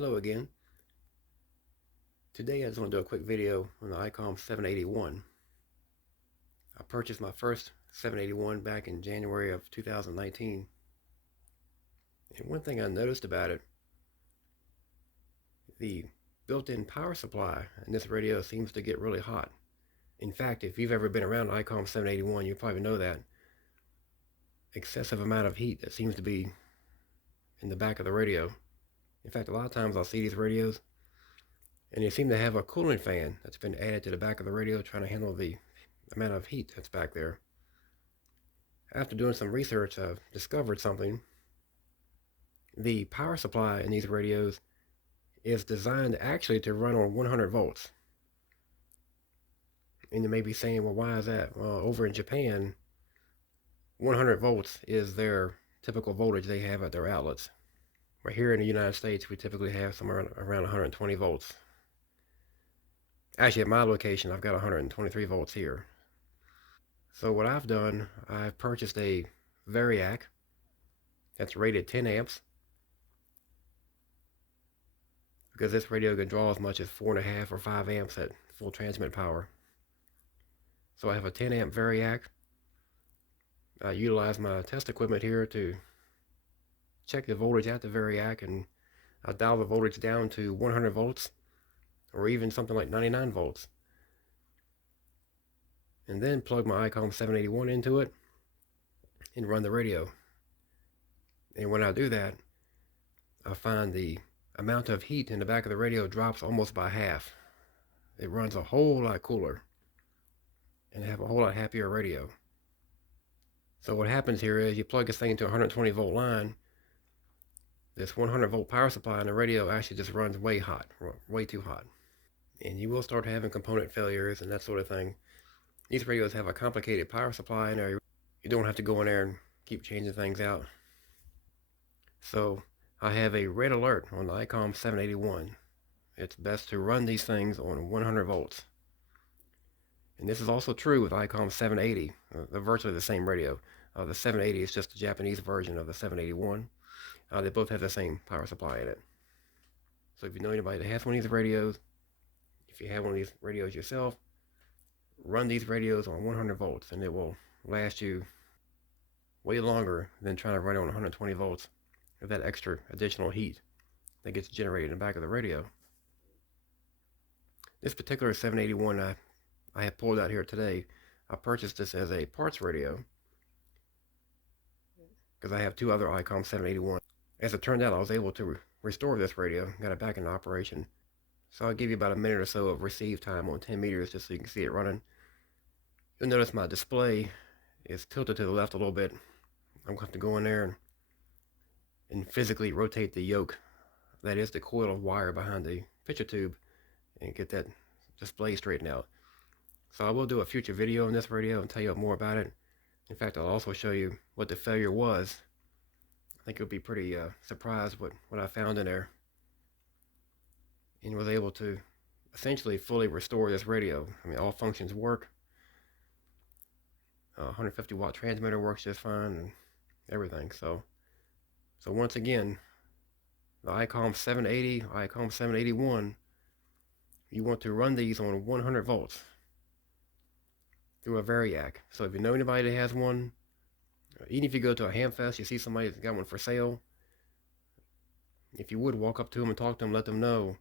Hello again. Today I just want to do a quick video on the ICOM 781. I purchased my first 781 back in January of 2019. And one thing I noticed about it, the built-in power supply in this radio seems to get really hot. In fact, if you've ever been around an ICOM 781, you probably know that excessive amount of heat that seems to be in the back of the radio. In fact, a lot of times I'll see these radios and they seem to have a cooling fan that's been added to the back of the radio trying to handle the amount of heat that's back there. After doing some research, I've discovered something. The power supply in these radios is designed actually to run on 100 volts. And you may be saying, well, why is that? Well, over in Japan, 100 volts is their typical voltage they have at their outlets. But here in the United States, we typically have somewhere around 120 volts. Actually, at my location, I've got 123 volts here. So what I've done, I've purchased a Variac that's rated 10 amps, because this radio can draw as much as 4.5 or 5 amps at full transmit power. So I have a 10 amp Variac. I utilize my test equipment here to check the voltage at the Variac, and I dial the voltage down to 100 volts or even something like 99 volts. And then plug my ICOM 781 into it and run the radio. And when I do that, I find the amount of heat in the back of the radio drops almost by half. It runs a whole lot cooler and have a whole lot happier radio. So what happens here is you plug this thing into a 120 volt line. This 100 volt power supply in the radio actually just runs way hot, way too hot. And you will start having component failures and that sort of thing. These radios have a complicated power supply in there. You don't have to go in there and keep changing things out. So I have a red alert on the ICOM 781. It's best to run these things on 100 volts. And this is also true with ICOM 780. They're virtually the same radio. The 780 is just a Japanese version of the 781. They both have the same power supply in it. So if you know anybody that has one of these radios, if you have one of these radios yourself, run these radios on 100 volts and it will last you way longer than trying to run it on 120 volts with that extra additional heat that gets generated in the back of the radio. This particular 781 I have pulled out here today, I purchased this as a parts radio because I have two other ICOM 781. As it turned out, I was able to restore this radio, got it back into operation. So I'll give you about a minute or so of receive time on 10 meters just so you can see it running. You'll notice my display is tilted to the left a little bit. I'm going to have to go in there and physically rotate the yoke. That is the coil of wire behind the picture tube and get that display straightened out. So I will do a future video on this radio and tell you more about it. In fact, I'll also show you what the failure was. I think you'll be pretty surprised what I found in there. And was able to essentially fully restore this radio. I mean, all functions work. 150 watt transmitter works just fine and everything. So once again, the ICOM 780, ICOM 781, you want to run these on 100 volts through a Variac. So if you know anybody that has one, even if you go to a ham fest, you see somebody that's got one for sale, if you would walk up to them and talk to them, let them know,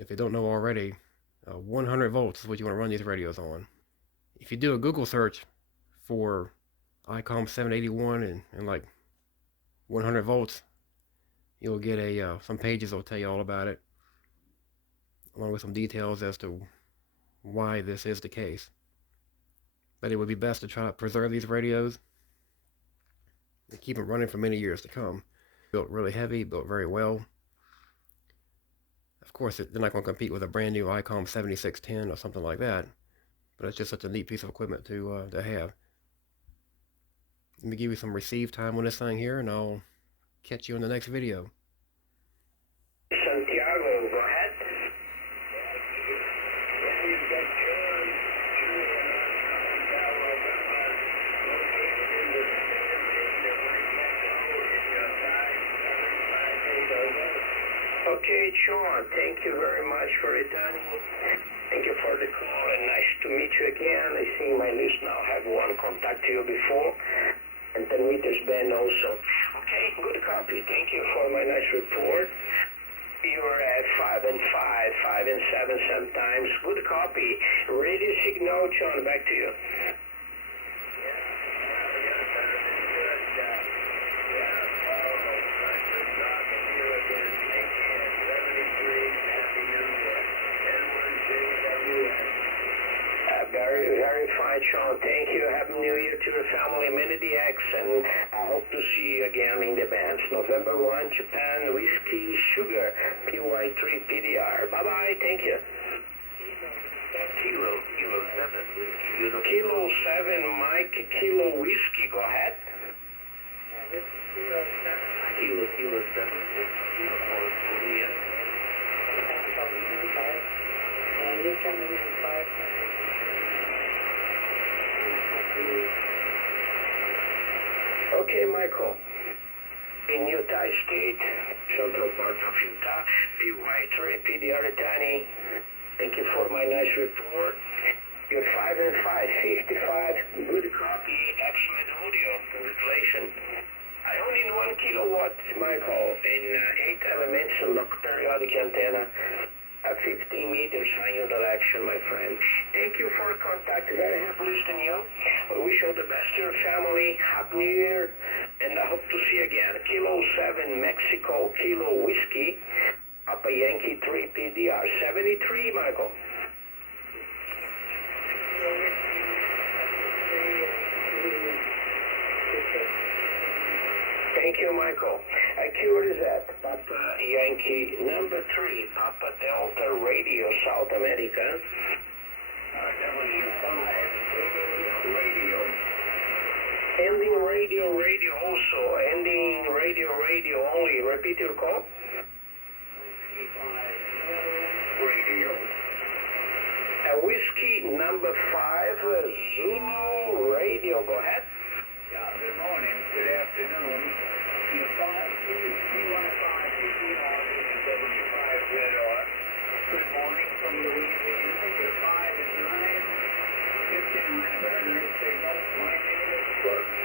if they don't know already, 100 volts is what you want to run these radios on. If you do a Google search for ICOM 781 and like 100 volts, you'll get some pages that will tell you all about it, along with some details as to why this is the case. But it would be best to try to preserve these radios and keep them running for many years to come. Built really heavy, built very well. Of course, they're not going to compete with a brand new ICOM 7610 or something like that, but it's just such a neat piece of equipment to have. Let me give you some receive time on this thing here, and I'll catch you in the next video. Santiago, go ahead. Okay, Sean, thank you very much for returning. Thank you for the call, and nice to meet you again. I see my list now have one contact you before, and 10 meters band also. Okay, good copy. Thank you for my nice report. You're at 5 and 5, 5 and 7 sometimes. Good copy. Radio signal, Sean, back to you. Very fine, Sean. Thank you. Happy New Year to your family, many DX, and I hope to see you again in the bands. November 1, Japan, Whiskey, Sugar, PY3 PDR. Bye-bye. Thank you. Kilo 7, Mike, Kilo Whiskey. Go ahead. Kilo 7. Okay, Michael. In Utah State, central part of Utah, PY3 PDR Tiny. Thank you for my nice report. You're 5 and 5, 55. Good copy. Excellent audio. Congratulations. I only in 1 kilowatt, Michael, in 8 elements lock periodic antenna. 15 meters high on the action, my friend. Thank you for contact. Very happy listening to you. I wish you the best to your family. Happy New Year. And I hope to see you again. Kilo 7, Mexico, Kilo Whiskey. Papa Yankee 3 PDR 73, Michael. Thank you, Michael. What is that? Papa Yankee number 3, Papa Delta Radio, South America. Radio. Ending radio also. Ending radio only. Repeat your call. Radio. Whiskey number 5, Zulu Radio. Go ahead. Yeah, good morning. Good afternoon. The 5 PPR 75 radar. Good morning from Louisiana. The 5 is 9, 15 megahertz signal. My name is Burke.